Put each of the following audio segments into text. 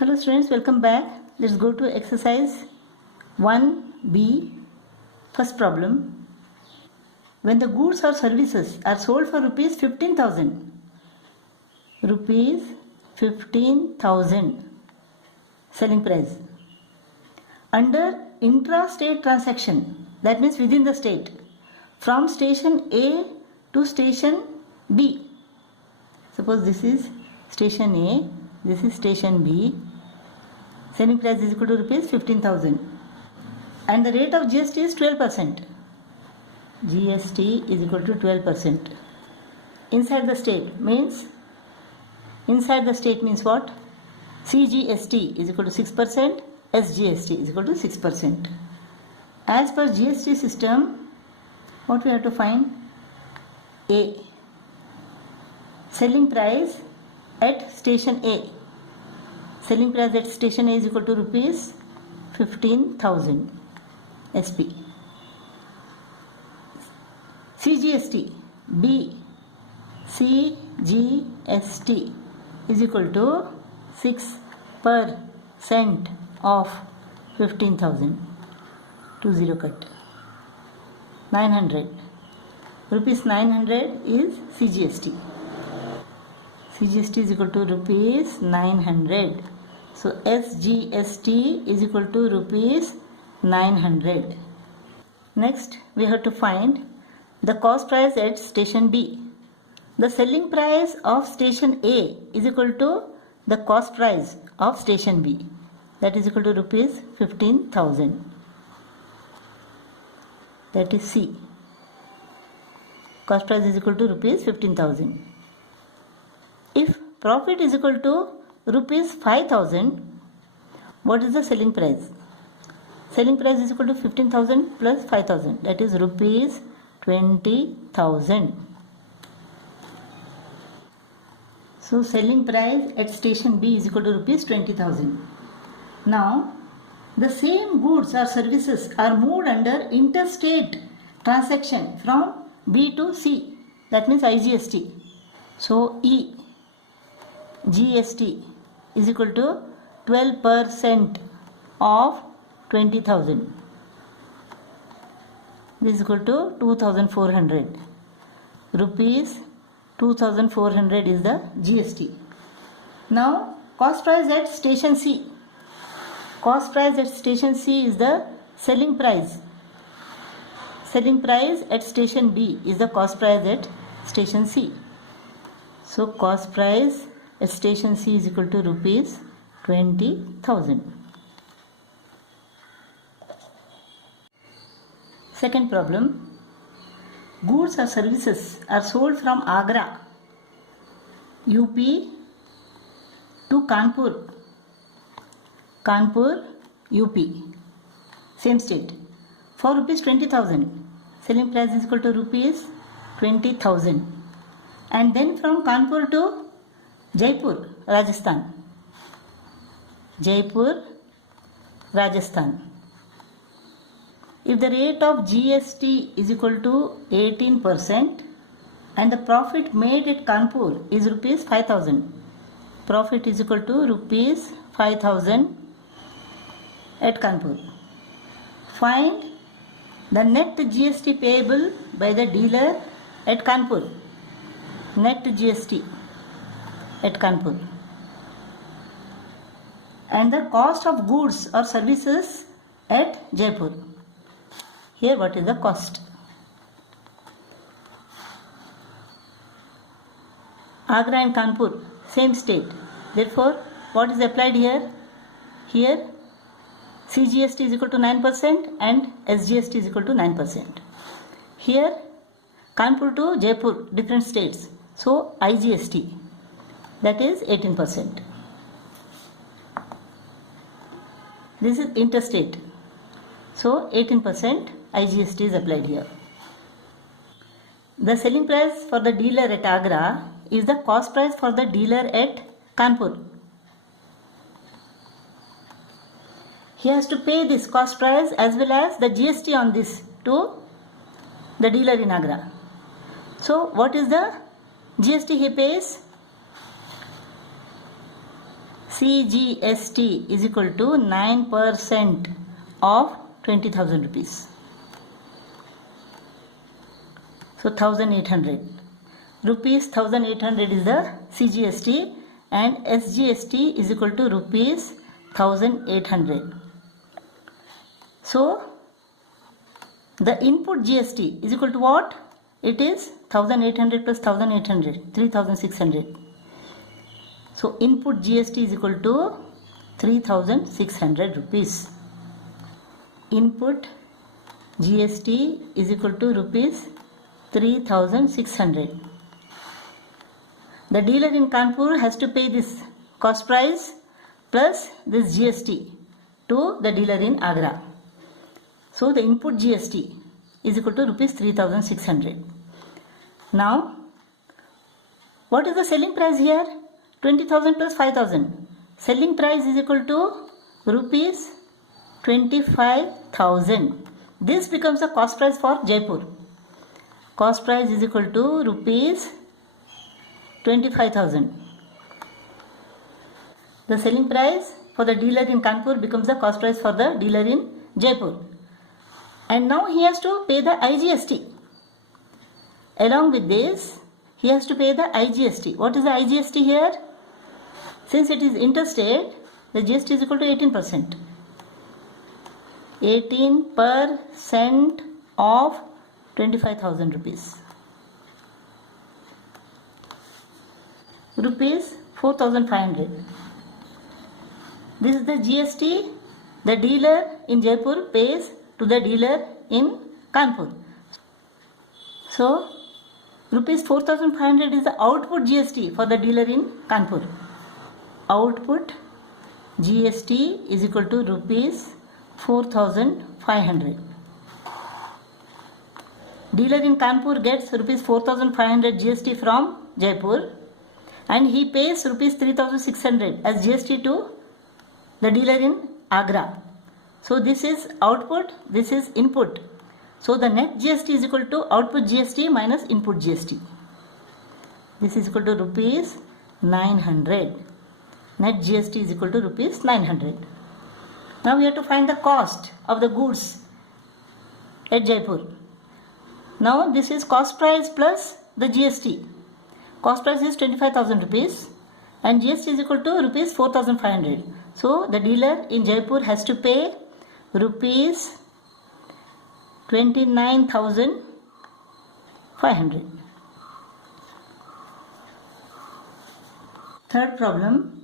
Hello students, welcome back. Let's go to exercise 1b. First problem. When the goods or services are sold for rupees 15,000, rupees 15,000 selling price, under intra-state transaction, that means within the state, from station A to station B. Suppose this is station A, this is station B. Selling price is equal to rupees 15,000 and the rate of GST is 12%. GST is equal to 12%. Inside the state means what? CGST is equal to 6%, SGST is equal to 6%. As per GST system, what we have to find? A. Selling price at station A. Selling price at station A is equal to rupees 15,000 SP. CGST B. CGST is equal to 6% of 15,000. 20 cut. 900. Rupees 900 is CGST. CGST is equal to rupees 900. So SGST is equal to rupees 900. Next we have to find the cost price at station B. The selling price of station A is equal to the cost price of station B. That is equal to rupees 15,000. That is C. Cost price is equal to rupees 15,000. If profit is equal to rupees 5,000, what is the selling price? Selling price is equal to 15,000 plus 5,000, that is rupees 20,000. So selling price at station B is equal to rupees 20,000. Now the same goods or services are moved under interstate transaction from B to C, that means IGST. So E. GST is equal to 12% of 20,000. This is equal to 2,400 rupees. 2,400 is the GST. Now cost price at station C. Cost price at station C is the selling price. Selling price at station B is the cost price at station C. So cost price at station C is equal to rupees 20,000. Second problem. Goods or services are sold from Agra, UP to Kanpur, UP, same state, for rupees 20,000. Selling price is equal to rupees 20,000. And then from Kanpur to Jaipur, Rajasthan. Jaipur, Rajasthan. If the rate of GST is equal to 18% and the profit made at Kanpur is rupees 5,000, profit is equal to rupees 5,000 at Kanpur. Find the net GST payable by the dealer at Kanpur. Net GST at Kanpur. And the cost of goods or services at Jaipur. Here what is the cost? Agra and Kanpur, same state. Therefore, what is applied here? Here CGST is equal to 9% and SGST is equal to 9%. Here Kanpur to Jaipur, different states. So IGST, that is 18%. This is interstate. So 18% IGST is applied here. The selling price for the dealer at Agra is the cost price for the dealer at Kanpur. He has to pay this cost price as well as the GST on this to the dealer in Agra. So what is the GST he pays? CGST is equal to 9% of 20,000 rupees. So 1800 rupees, 1800 is the CGST, and SGST is equal to rupees 1800. So the input GST is equal to what? It is 1800 plus 1800, 3600. So input GST is equal to 3600 rupees. Input GST is equal to rupees 3600. The dealer in Kanpur has to pay this cost price plus this GST to the dealer in Agra. So the input GST is equal to rupees 3600. Now, what is the selling price here? 20,000 plus 5,000. Selling price is equal to rupees 25,000. This becomes the cost price for Jaipur. Cost price is equal to rupees 25,000. The selling price for the dealer in Kanpur becomes the cost price for the dealer in Jaipur. And now he has to pay the IGST. Along with this, he has to pay the IGST. What is the IGST here? Since it is interstate, the GST is equal to 18%. 18% of 25,000 rupees. Rupees 4,500. This is the GST the dealer in Jaipur pays to the dealer in Kanpur. So, rupees 4,500 is the output GST for the dealer in Kanpur. Output GST is equal to rupees 4,500. Dealer in Kanpur gets rupees 4,500 GST from Jaipur, and he pays rupees 3,600 as GST to the dealer in Agra. So this is output, this is input. So the net GST is equal to output GST minus input GST. This is equal to rupees 900. Net GST is equal to rupees 900. Now we have to find the cost of the goods at Jaipur. Now this is cost price plus the GST. Cost price is 25,000 rupees and GST is equal to rupees 4,500. So the dealer in Jaipur has to pay rupees 29,500. Third problem.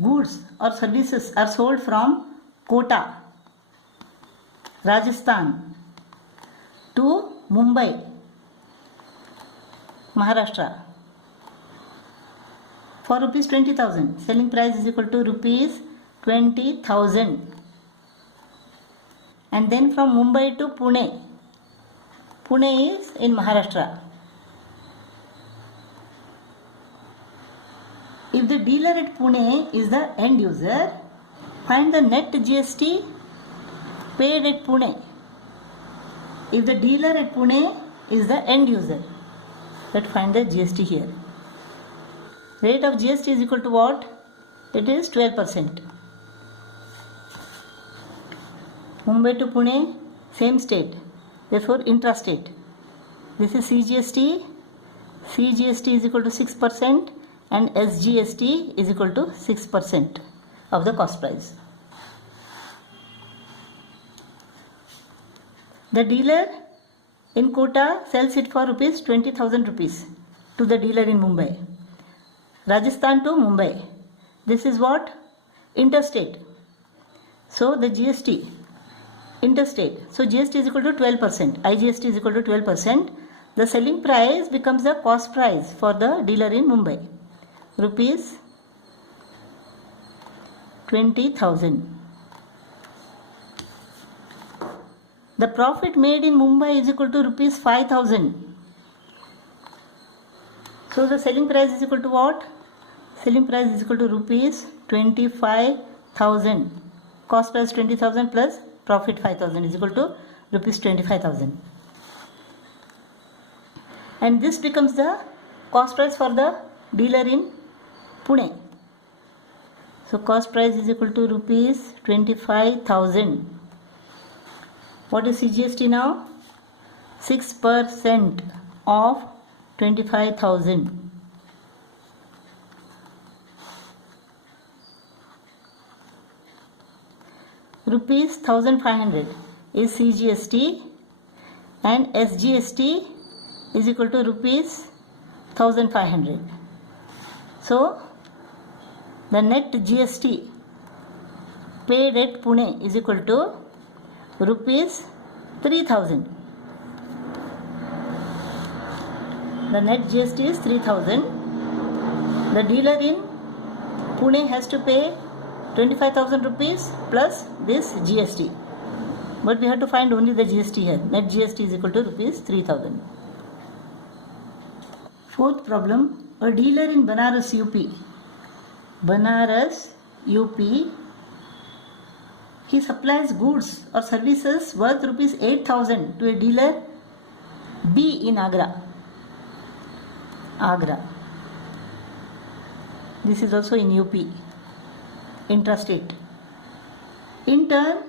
Goods or services are sold from Kota, Rajasthan to Mumbai, Maharashtra for rupees 20,000. Selling price is equal to rupees 20,000. And then from Mumbai to Pune. Pune is in Maharashtra. If the dealer at Pune is the end user, find the net GST paid at Pune. If the dealer at Pune is the end user, let's find the GST here. Rate of GST is equal to what? It is 12%. Mumbai to Pune, same state, therefore intrastate. This is CGST. CGST is equal to 6%. And SGST is equal to 6% of the cost price. The dealer in Kota sells it for rupees 20,000 rupees to the dealer in Mumbai. Rajasthan to Mumbai. This is what? Interstate. So the GST, interstate. So GST is equal to 12%. IGST is equal to 12%. The selling price becomes the cost price for the dealer in Mumbai. Rupees 20,000. The profit made in Mumbai is equal to rupees 5,000. So the selling price is equal to what? Selling price is equal to rupees 25,000. Cost price 20,000 plus profit 5,000 is equal to rupees 25,000. And this becomes the cost price for the dealer in Pune. So cost price is equal to rupees 25,000. What is CGST now? 6% of 25,000. Rupees 1,500 is CGST and SGST is equal to rupees 1,500. So the net GST paid at Pune is equal to rupees 3,000. The net GST is 3,000. The dealer in Pune has to pay 25,000 rupees plus this GST. But we have to find only the GST here. Net GST is equal to rupees 3,000. Fourth problem, a dealer in Banaras, UP. Banaras, UP. He supplies goods or services worth rupees 8,000 to a dealer B in Agra. Agra. This is also in UP, intrastate. In turn,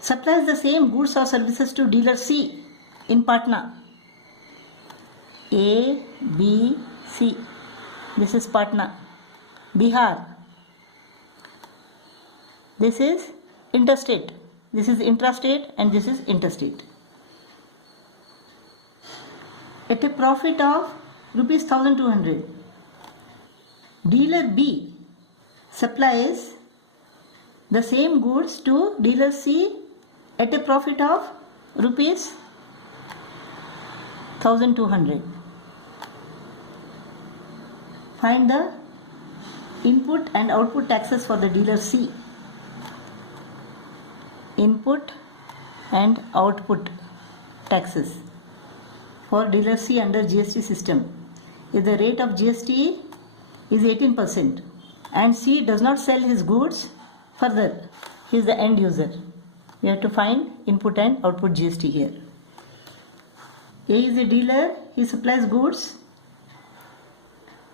supplies the same goods or services to dealer C in Patna. A, B, C. This is Patna, Bihar. This is interstate. This is intrastate and this is interstate. At a profit of rupees 1,200. Dealer B supplies the same goods to dealer C at a profit of rupees 1,200. Find the input and output taxes for the dealer C. Input and output taxes for dealer C under GST system. If the rate of GST is 18% and C does not sell his goods further, he is the end user. We have to find input and output GST here. A is a dealer, he supplies goods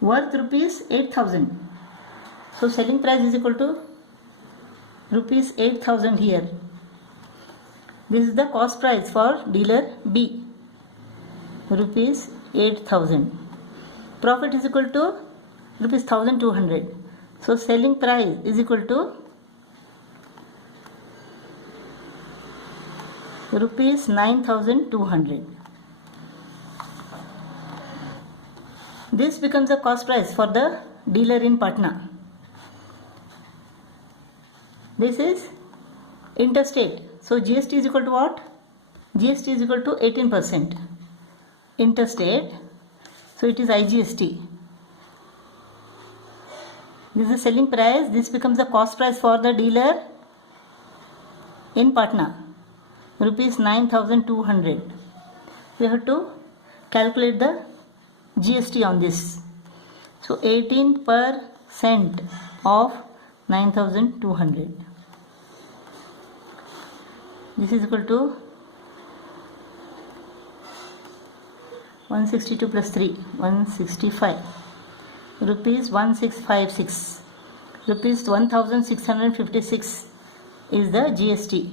worth rupees 8,000. So selling price is equal to rupees 8,000 here. This is the cost price for dealer B, rupees 8,000. Profit is equal to rupees 1,200. So selling price is equal to rupees 9,200. This becomes the cost price for the dealer in Patna. This is interstate. So GST is equal to what? GST is equal to 18%. Interstate. So it is IGST. This is the selling price. This becomes the cost price for the dealer in Patna. Rupees 9,200. We have to calculate the GST on this. So 18% of 9,200. This is equal to 162 plus 3, 165. Rupees 1656. Rupees 1,656 is the GST.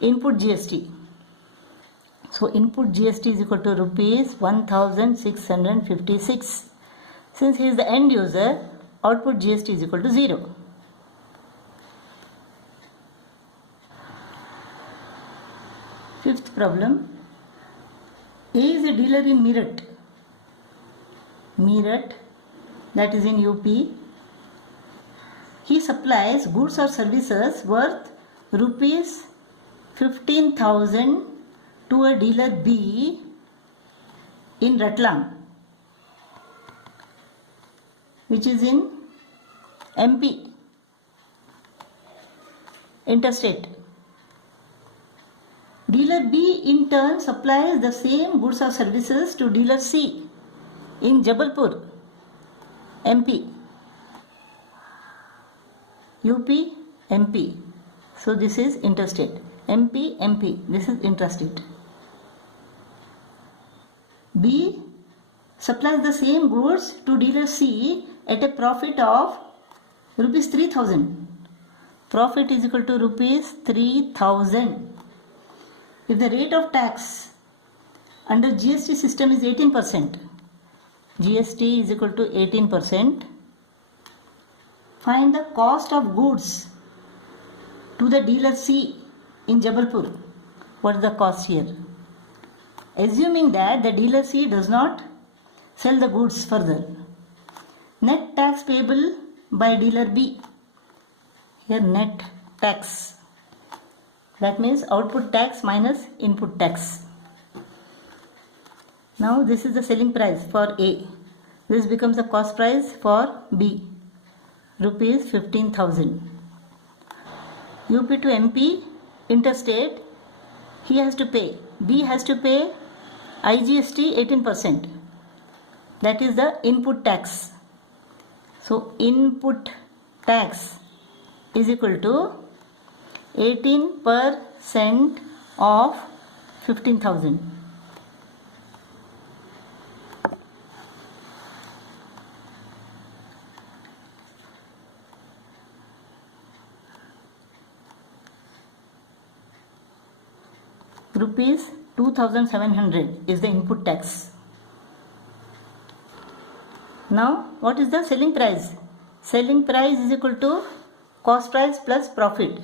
Input GST. So input GST is equal to rupees 1,656. Since he is the end user, output GST is equal to 0. Fifth problem. A is a dealer in Meerut. Meerut, that is in UP. He supplies goods or services worth rupees 15,000 to a dealer B in Ratlam, which is in MP, interstate. Dealer B in turn supplies the same goods or services to dealer C in Jabalpur, MP. UP, MP. So this is interstate. MP, MP. This is intrastate. B supplies the same goods to dealer C at a profit of rupees 3000. Profit is equal to rupees 3000. If the rate of tax under GST system is 18%, GST is equal to 18%, find the cost of goods to the dealer C in Jabalpur. What is the cost here? Assuming that the dealer C does not sell the goods further. Net tax payable by dealer B. Here net tax. That means output tax minus input tax. Now this is the selling price for A. This becomes the cost price for B. Rupees 15,000. UP to MP, interstate, he has to pay. B has to pay IGST 18%. That is the input tax. So input tax is equal to 18% of 15,000. Rupees 2,700 is the input tax. Now what is the selling price? Selling price is equal to cost price plus profit.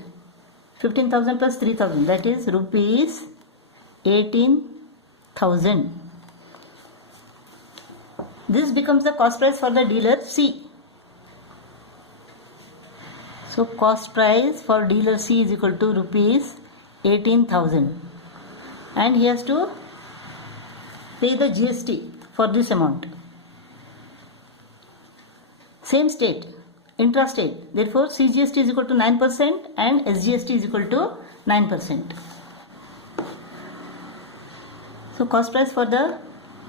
15,000 plus 3,000, that is rupees 18,000. This becomes the cost price for the dealer C. So cost price for dealer C is equal to rupees 18,000. And he has to pay the GST for this amount. Same state, intrastate. Therefore, CGST is equal to 9% and SGST is equal to 9%. So cost price for the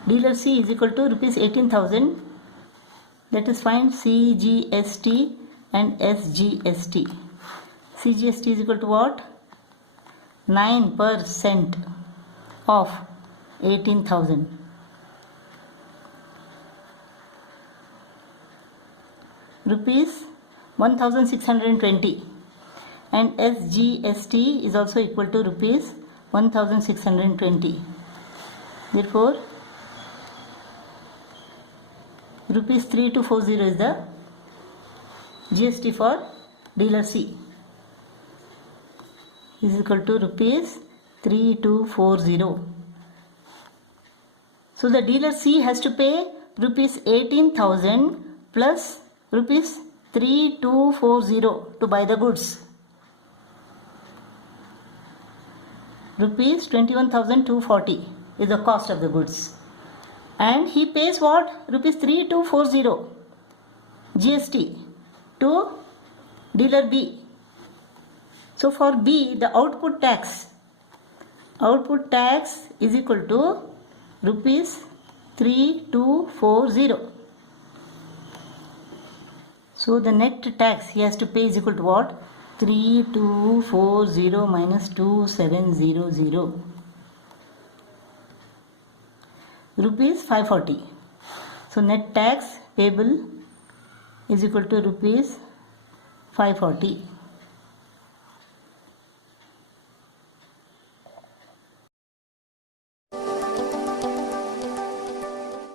dealer C is equal to rupees 18,000. Let us find CGST and SGST. CGST is equal to what? 9% of 18,000. Rupees 1,620, and SGST is also equal to rupees 1,620. Therefore, rupees 3240 is the GST for dealer C. Is equal to rupees 3240. So the dealer C has to pay rupees 18,000 plus rupees 3240 to buy the goods. Rupees 21,240 is the cost of the goods. And he pays what? Rupees 3240 GST to dealer B. So for B, the output tax is equal to rupees 3240. So the net tax he has to pay is equal to what? 3240 minus 2700. Rupees 540. So net tax payable is equal to rupees 540.